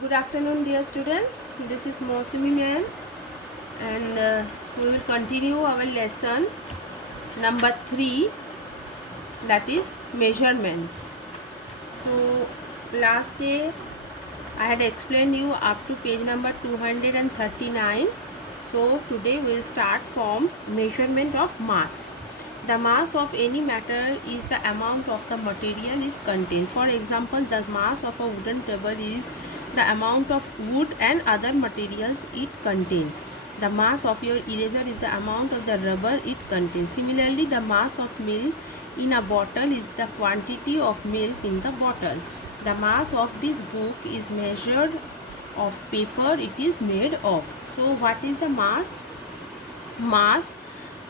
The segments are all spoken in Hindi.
Good afternoon, dear students. This is Mosumi ma'am, and we will continue our lesson number 3, that is measurement. So, last day I had explained you up to page number 239. So, today we will start from measurement of mass. The mass of any matter is the amount of the material is contained. For example, the mass of a wooden table is the amount of wood and other materials it contains. The mass of your eraser is the amount of the rubber it contains. Similarly, the mass of milk in a bottle is the quantity of milk in the bottle. The mass of this book is measured of paper it is made of. So, what is the mass? Mass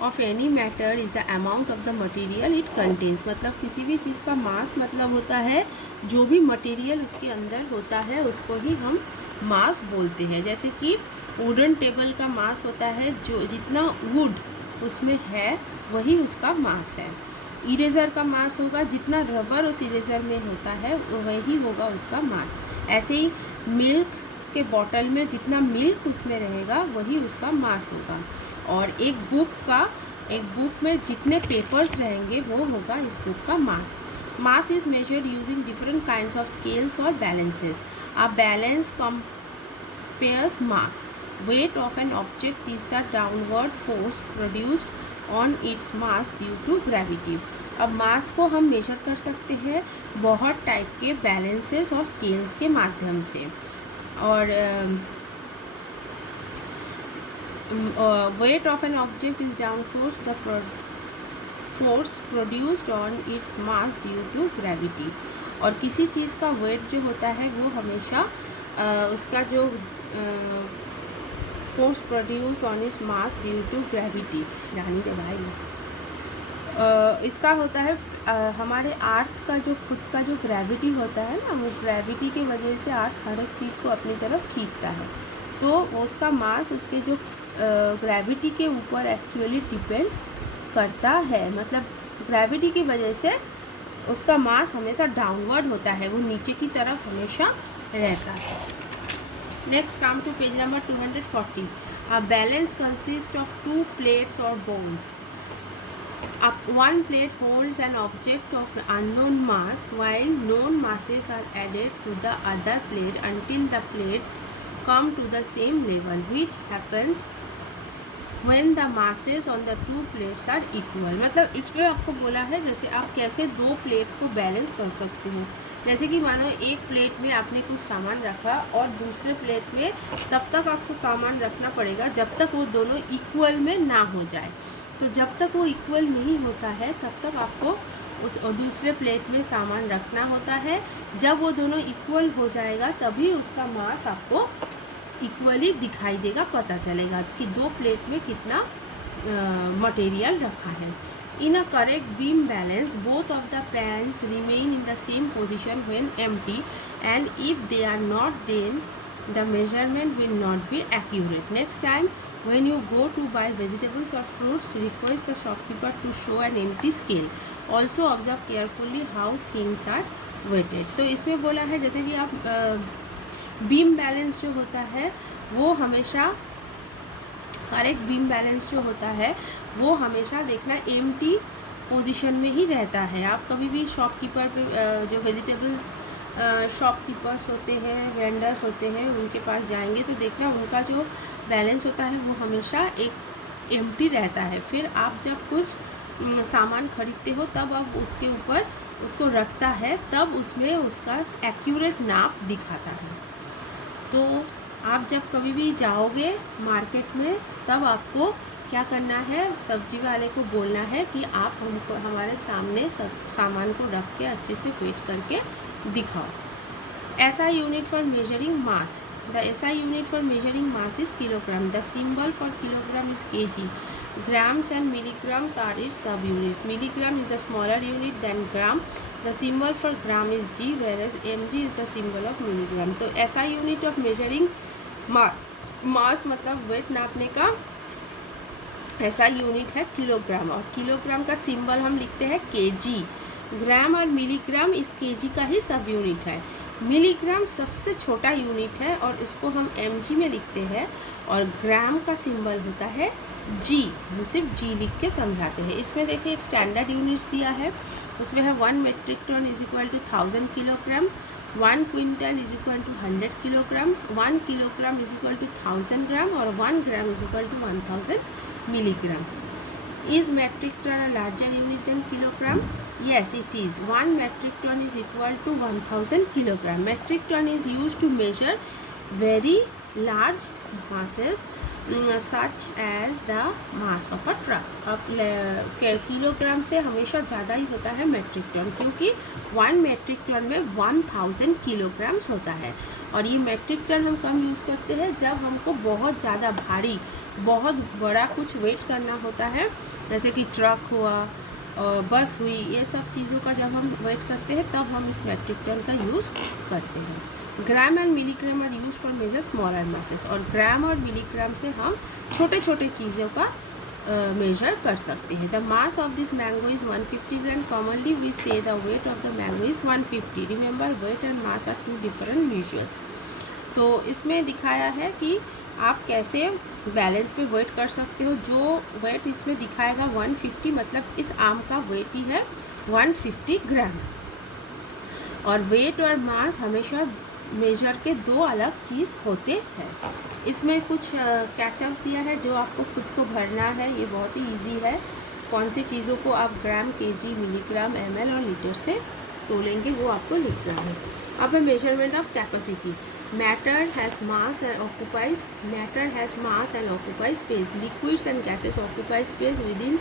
of any matter is the amount of the material it contains. मतलब किसी भी चीज़ का मास मतलब होता है जो भी मटेरियल उसके अंदर होता है उसको ही हम मास बोलते हैं. जैसे कि वुडन टेबल का मास होता है जो जितना वुड उसमें है वही उसका मास है. इरेज़र का मास होगा जितना रबर उस इरेज़र में होता है वही होगा उसका मास. ऐसे ही मिल्क के बॉटल में जितना मिल्क उसमें रहेगा वही उसका मास होगा. और एक बुक में जितने पेपर्स रहेंगे वो होगा इस बुक का mass. Mass is measured using different kinds of scales और balances. A balance compares mass. Weight of an object is the downward force produced on its mass due to gravity. अब मास को हम मेजर कर सकते हैं बहुत टाइप के बैलेंसेस और स्केल्स के माध्यम से. और weight of an object is down force the force produced on its mass due to gravity. और किसी चीज़ का वेट जो होता है वो हमेशा उसका जो force produce on its mass due to gravity. जानी दे भाई. इसका होता है हमारे अर्थ का जो खुद का जो ग्रेविटी होता है ना, वो ग्रेविटी की वजह से अर्थ हर एक चीज़ को अपनी तरफ खींचता है. तो उसका मास उसके जो ग्रेविटी के ऊपर एक्चुअली डिपेंड करता है. मतलब ग्रेविटी की वजह से उसका मास हमेशा डाउनवर्ड होता है, वो नीचे की तरफ हमेशा रहता है. Next come to page number 240. A balance consist of 2 plates और bowls. One plate holds an object of unknown mass while known masses are added to the other plate until the plates come to the same level, which happens when the masses on the 2 plates are equal. मतलब इसमें आपको बोला है जैसे आप कैसे 2 प्लेट्स को बैलेंस कर सकते हो. जैसे कि मानो एक प्लेट में आपने कुछ सामान रखा और दूसरे प्लेट में तब तक आपको सामान रखना पड़ेगा जब तक वो दोनों इक्वल में ना हो जाए. तो जब तक वो इक्वल नहीं होता है तब तक आपको उस दूसरे प्लेट में सामान रखना होता है. जब वो दोनों इक्वल हो जाएगा तभी उसका मास आपको इक्वली दिखाई देगा, पता चलेगा कि 2 प्लेट में कितना मटेरियल रखा है. In a correct beam balance both of the pans remain in the same position when empty and if they are not then the measurement will not be accurate. Next time when you go to buy vegetables or fruits, request the shopkeeper to show an empty scale. Also observe carefully how things are weighted. तो इसमें बोला है जैसे कि आप बीम बैलेंस जो होता है वो हमेशा करेक्ट बीम बैलेंस जो होता है वो हमेशा देखना एम्प्टी पोजीशन में ही रहता है. आप कभी भी शॉपकीपर पे जो वेजिटेबल्स शॉपकीपर्स होते हैं, वेंडर्स होते हैं, उनके पास जाएंगे तो देखना उनका जो बैलेंस होता है वो हमेशा एक एम्प्टी रहता है. फिर आप जब कुछ सामान खरीदते हो तब आप उसके ऊपर उसको रखता है तब उसमें उसका एक्यूरेट नाप दिखाता है. तो आप जब कभी भी जाओगे मार्केट में तब आपको क्या करना है, सब्जी वाले को बोलना है कि आप हमको हमारे सामने सब सामान को रख के अच्छे से वेट करके दिखाओ. SI unit for measuring mass. The SI unit for measuring mass is kilogram. The symbol for kilogram is kg. Grams and milligrams are its sub-units. Milligram is the smaller unit than gram. The symbol for gram is G, whereas mg is the symbol of milligram. तो SI यूनिट ऑफ मेजरिंग मास मतलब वेट नापने का SI यूनिट है किलोग्राम, और किलोग्राम का सिंबल हम लिखते हैं kg. ग्राम और मिलीग्राम इस kg का ही सब यूनिट है. मिलीग्राम सबसे छोटा यूनिट है और उसको हम mg में लिखते हैं, और ग्राम का सिंबल होता है g, हम सिर्फ g लिख के समझाते हैं। इसमें देखिए एक स्टैंडर्ड यूनिट्स दिया है, उसमें है 1 metric ton is equal to 1000 kilograms, 1 quintal is equal to 100 kilograms, 1 kilogram is equal to 1000 gram, और 1 gram is equal to 1000 milligrams. Is metric ton a larger unit than kilogram? Yes, it is. 1 metric ton is equal to 1000 kilogram. Metric ton is used to measure very large masses such as the mass of a truck. अब किलोग्राम से हमेशा ज़्यादा ही होता है मेट्रिक टन, क्योंकि 1 मेट्रिक टन में 1000 किलोग्राम्स होता है। और ये मेट्रिक टन हम कम यूज़ करते हैं जब हमको बहुत ज़्यादा भारी, बहुत बड़ा कुछ वेट करना होता है, जैसे कि ट्रक हुआ और बस हुई, ये सब चीज़ों का जब हम वेट करते हैं तब हम इस मेट्रिक टन का यूज़ करते हैं। Gram and milligram are use for measure smaller masses, और ग्राम और मिलीग्राम से हम छोटे छोटे चीज़ों का मेजर कर सकते हैं। The mass of this mango is 150 gram. Commonly we say the weight of the mango is 150। Remember, weight and mass are 2 different measures. तो इसमें दिखाया है कि आप कैसे बैलेंस पे वेट कर सकते हो। जो वेट इसमें दिखाएगा 150, मतलब इस आम का वेट ही है 150 ग्राम। और वेट और मास हमेशा मेजर के दो अलग चीज़ होते हैं। इसमें कुछ कैचअप्स दिया है जो आपको खुद को भरना है, ये बहुत ही ईजी है। कौन सी चीज़ों को आप ग्राम, केजी, मिलीग्राम, ml और लीटर से तोलेंगे वो आपको लिखना है। अब है measurement of capacity. Matter has mass and occupies, matter has mass and occupies space, liquids and gases occupy space within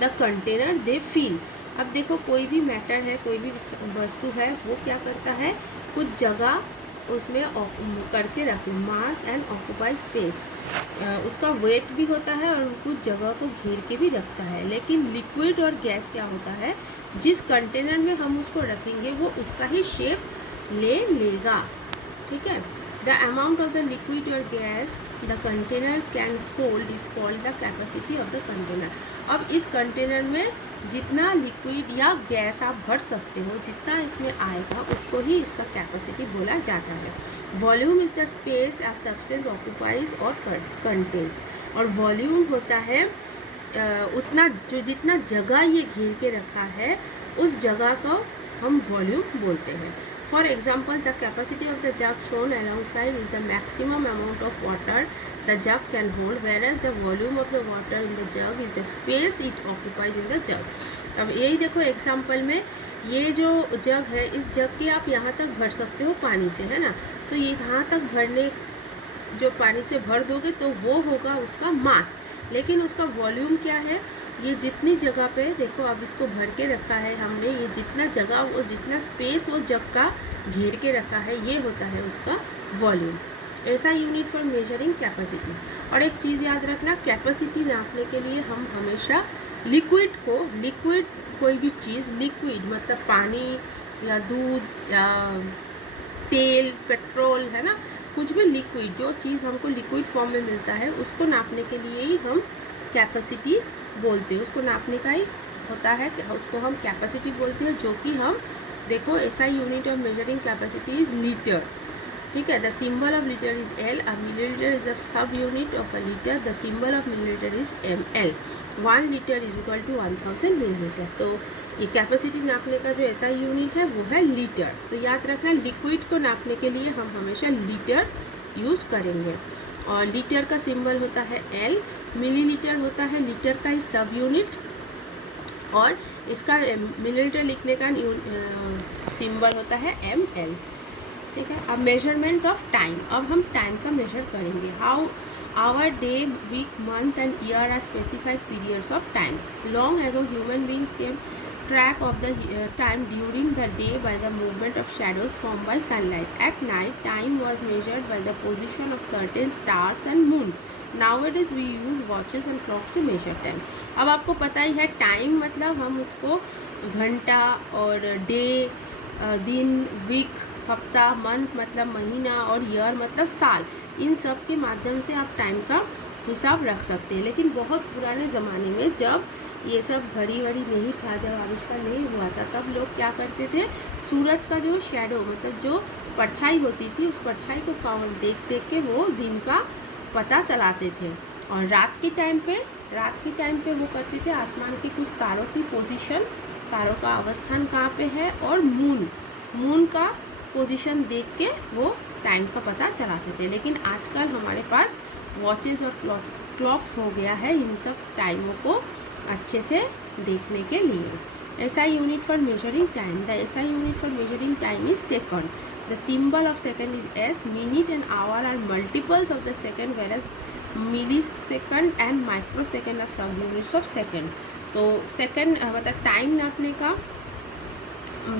the container they fill. अब देखो, कोई भी मैटर है, कोई भी वस्तु है, वो क्या करता है, कुछ जगह उसमें करके रखे, मास एंड ऑक्यूपाई स्पेस, उसका वेट भी होता है और कुछ जगह को घेर के भी रखता है। लेकिन लिक्विड और गैस क्या होता है, जिस कंटेनर में हम उसको रखेंगे वो उसका ही शेप ले लेगा। ठीक है। The amount of the liquid और gas the container can hold is called the capacity of the container. अब इस कंटेनर में जितना लिक्विड या गैस आप भर सकते हो, जितना इसमें आएगा, उसको ही इसका कैपेसिटी बोला जाता है। Volume is the space a substance occupies और कंटेन। और वॉल्यूम होता है उतना, जो जितना जगह ये घेर के रखा है उस जगह को हम वॉल्यूम बोलते हैं। For example, the capacity of the jug shown alongside is the maximum amount of water the jug can hold, whereas the volume of the water in the jug is the space it occupies in the jug. अब यही देखो एग्जाम्पल में, ये जो जग है, इस जग के आप यहाँ तक भर सकते हो पानी से, है ना। तो ये यहाँ तक भरने, जो पानी से भर दोगे तो वो होगा उसका मास। लेकिन उसका वॉल्यूम क्या है, ये जितनी जगह पे देखो अब इसको भर के रखा है हमने, ये जितना जगह, वो जितना स्पेस वो जग का घेर के रखा है, ये होता है उसका वॉल्यूम। ऐसा यूनिट फॉर मेजरिंग कैपेसिटी। और एक चीज़ याद रखना, कैपेसिटी नापने के लिए हम हमेशा लिक्विड कोई भी चीज़, लिक्विड मतलब पानी या दूध या तेल, पेट्रोल, है ना, कुछ भी लिक्विड, जो चीज़ हमको लिक्विड फॉर्म में मिलता है उसको नापने के लिए ही हम कैपेसिटी बोलते हैं। उसको नापने का ही होता है, उसको हम कैपेसिटी बोलते हैं। जो कि हम देखो, ऐसा unit of measuring capacity is litre. ठीक है। The symbol of litre is L. A millilitre is the subunit of a litre. The symbol of millilitre is ml। 1 litre is equal to 1000 millilitre. तो ये कैपेसिटी नापने का जो ऐसा यूनिट है वो है लीटर। तो याद रखना, लिक्विड को नापने के लिए हम हमेशा लीटर यूज़ करेंगे। और लीटर का सिंबल होता है L। मिलीलीटर होता है लीटर का ही सब यूनिट, और इसका मिलीलीटर लिखने का सिंबल होता है ml। ठीक है। अब मेजरमेंट ऑफ टाइम। अब हम टाइम का मेजर करेंगे। How hour, day, week, month and year are specified periods of time. Long ago human beings came track of the time during the day by the movement of shadows formed by sunlight. At night, time was measured by the position of certain stars and moon. Nowadays we use watches and clocks to measure time. अब आपको पता ही है, टाइम मतलब हम उसको घंटा, और डे दिन, वीक हफ्ता, मंथ मतलब महीना, और ईयर मतलब साल, इन सब के माध्यम से आप टाइम का हिसाब रख सकते हैं। लेकिन बहुत पुराने ज़माने में जब ये सब घड़ी वड़ी नहीं था, जब आविष्कार नहीं हुआ था तब लोग क्या करते थे, सूरज का जो शैडो मतलब जो परछाई होती थी उस परछाई को देख देख के वो दिन का पता चलाते थे। और रात के टाइम पे वो करते थे आसमान के कुछ तारों की पोजीशन, तारों का अवस्थान कहाँ पे है, और मून का पोजीशन देख के वो टाइम का पता चलाते थे। लेकिन आजकल हमारे पास वॉचेस और क्लॉक्स हो गया है इन सब टाइमों को अच्छे से देखने के लिए। SI unit for measuring time. The SI unit for measuring time is second. The symbol of second is S. Minute and hour are multiples of the second, whereas millisecond and microsecond are subunits of second. तो सेकंड मतलब टाइम नापने का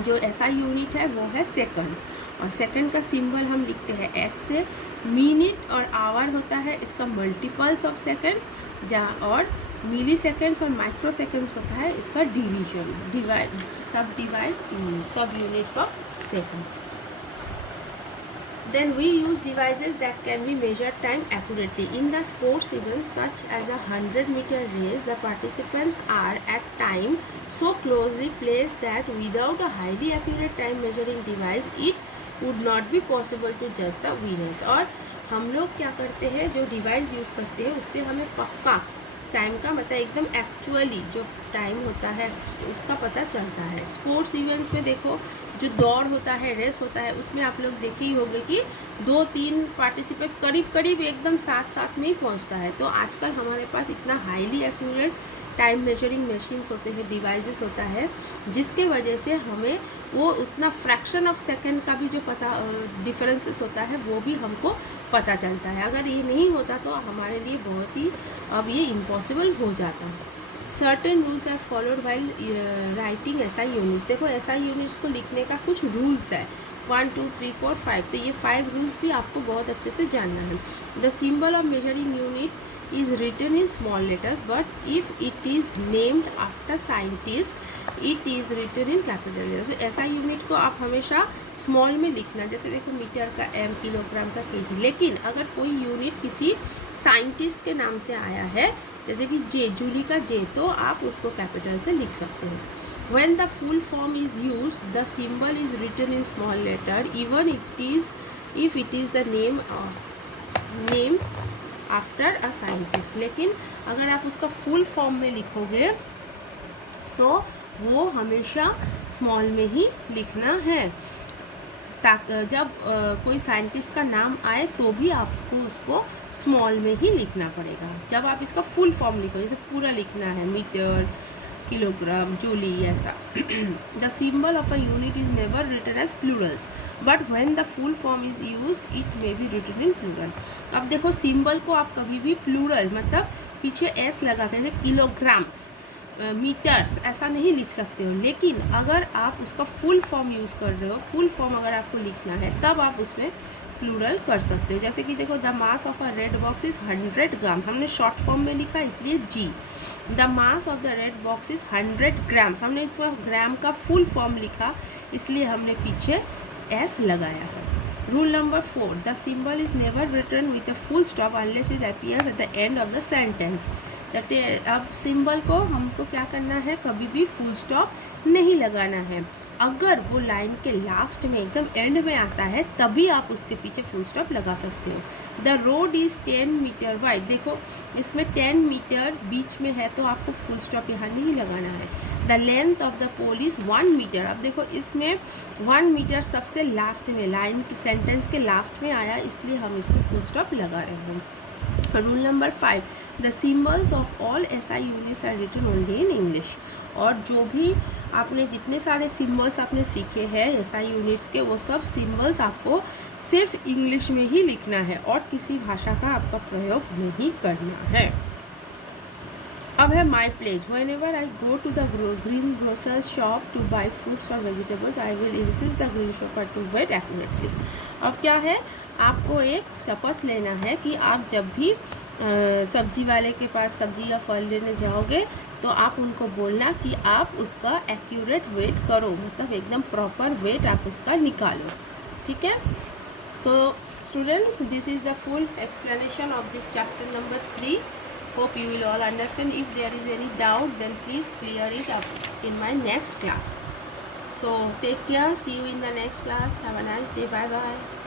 जो SI यूनिट है वो है सेकंड, और सेकंड का सिंबल हम लिखते हैं S से। मिनट और आवर होता है इसका मल्टीपल्स ऑफ सेकंड्स, जहाँ और मिली सेकेंड्स और माइक्रो सेकेंड्स होता है इसका डिवीजन, सब units of second. Then we use devices that can be measure time accurately. In the sports events such as a 100-meter race, the participants are at time so closely placed that without a highly accurate time measuring device, it would not be possible to judge the winners. और हम लोग क्या करते हैं, जो डिवाइस यूज़ करते हैं उससे हमें पक्का टाइम का मतलब एकदम एक्चुअली जो टाइम होता है उसका पता चलता है। स्पोर्ट्स इवेंट्स में देखो, जो दौड़ होता है, रेस होता है, उसमें आप लोग देखे ही होंगे कि 2-3 पार्टिसिपेंट्स करीब एकदम साथ में ही पहुंचता है। तो आजकल हमारे पास इतना highly accurate time measuring machines होते हैं, डिवाइसेस होता है, जिसके वजह से हमें वो उतना फ्रैक्शन ऑफ सेकंड का भी जो पता डिफरेंसेस होता है वो भी हमको पता चलता है। अगर ये नहीं होता तो हमारे लिए बहुत ही अब ये इम्पॉसिबल हो जाता है। Certain rules are followed while writing SI units. देखो SI यूनिट्स को लिखने का कुछ रूल्स है, 1 2 3 4 5। तो ये 5 रूल्स भी आपको बहुत अच्छे से जानना है। The symbol of measuring unit is written in small letters, but if it is named after scientist, it is written in capital letters. SI unit को आप हमेशा स्मॉल में लिखना, जैसे देखो मीटर का M, किलोग्राम का kg। लेकिन अगर कोई यूनिट किसी साइंटिस्ट के नाम से आया है, जैसे कि J, जूली का J, तो आप उसको कैपिटल से लिख सकते हो। When the full form is used, the symbol is written in small letter, even if it is the name after a scientist. लेकिन अगर आप उसका फुल फॉर्म में लिखोगे तो वो हमेशा स्मॉल में ही लिखना है, ताकि जब कोई साइंटिस्ट का नाम आए तो भी आपको उसको स्मॉल में ही लिखना पड़ेगा। जब आप इसका फुल फॉर्म लिखो, जैसे पूरा लिखना है मीटर, किलोग्राम, जूली, ऐसा। The symbol of a unit is never written as plurals, but when the full form is used it may be written in plural. अब देखो सिंबल को आप कभी भी प्लूरल मतलब पीछे एस लगा के, जैसे किलोग्राम्स, मीटर्स, ऐसा नहीं लिख सकते हो। लेकिन अगर आप उसका फुल फॉर्म यूज़ कर रहे हो, फुल फॉर्म अगर आपको लिखना है तब आप उसमें प्लूरल कर सकते हो। जैसे कि देखो, the mass of a red box is 100 ग्राम, हमने शॉर्ट फॉर्म में लिखा इसलिए G। The mass of the red box is 100 grams, हमने इसमें ग्राम का फुल फॉर्म लिखा इसलिए हमने पीछे S लगाया है। Rule number 4, the symbol is never written with a full stop unless it appears at the end of the sentence. अब सिंबल को हमको क्या करना है, कभी भी फुल स्टॉप नहीं लगाना है। अगर वो लाइन के लास्ट में एकदम एंड में आता है तभी आप उसके पीछे फुल स्टॉप लगा सकते हो। The road is 10 metre wide, देखो इसमें 10 मीटर बीच में है तो आपको फुल स्टॉप यहाँ नहीं लगाना है। The length of the pole is 1 metre, अब देखो इसमें 1 मीटर सबसे लास्ट में, लाइन की सेंटेंस के लास्ट में आया इसलिए हम इसमें फुल स्टॉप लगा रहे हैं। Rule number 5, the symbols of all SI units are written only in English. और जो भी आपने जितने सारे सिम्बल्स आपने सीखे हैं SI यूनिट्स के, वो सब सिम्बल्स आपको सिर्फ इंग्लिश में ही लिखना है और किसी भाषा का आपका प्रयोग नहीं करना है। अब है my pledge. Whenever I go to the green grocer shop to buy fruits और vegetables I will insist the green shopper to weight accurately. अब क्या है, आपको एक शपथ लेना है कि आप जब भी सब्जी वाले के पास सब्जी या फल लेने जाओगे तो आप उनको बोलना कि आप उसका एक्यूरेट वेट करो, मतलब एकदम प्रॉपर वेट आप उसका निकालो, ठीक है। So students, this is the full explanation of this chapter number 3 Hope you will all understand. If there is any doubt, then please clear it up in my next class. So take care. See you in the next class. Have a nice day. Bye bye.